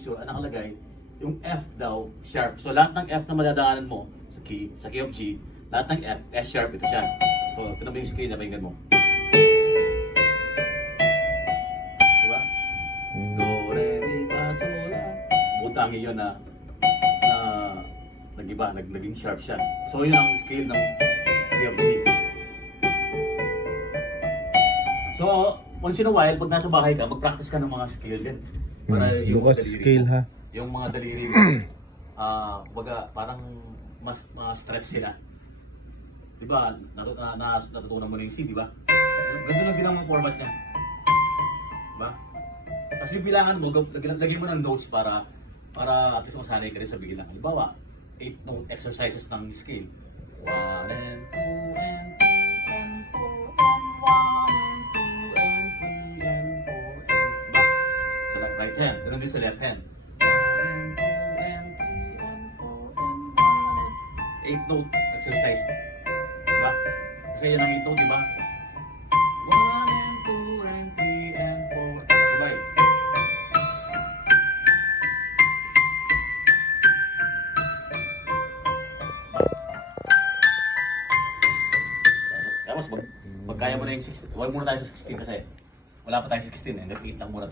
So, ang nakalagay, yung F daw, sharp. So, lahat ng F na madadaanan mo sa key of G, lahat ng F, S sharp, ito siya. So, tinan mo yung scale na pakinggan mo. Diba? Do, re, mi, fa, sol, la. Butangin yun na nag-iba, naging sharp siya. So, yun ang scale ng key of G. So, once in a while, pag nasa bahay ka, mag-practice ka ng mga scale din. Para yung Bukas daliri scale mo, ha. yung mga daliri mo, baga, parang mas stretch sila. Diba, natutunan mo na yung C, diba? Ganda lang din ang format niya. Diba? Tapos bibilangan mo, lagyan mo ng notes para at least masanay ka rin sa bilang. Halimbawa, 8 note exercises ng scale. 1 and 2 and 3 and 4 and 1 and 2 and 3 and 4 and diba? Sa right hand, ganun din sa left hand. 1 and 2 and 3 and 4 and 1 and 8 note exercise. Diba? Kasi yun ang 8 note, diba? 1 and 2 and 3 and 4 sabay. Tapos pag kaya mo na yung 16, huwag muna tayo sa 16 kasi wala pa tayo sa 16 eh, nag-8 lang muna.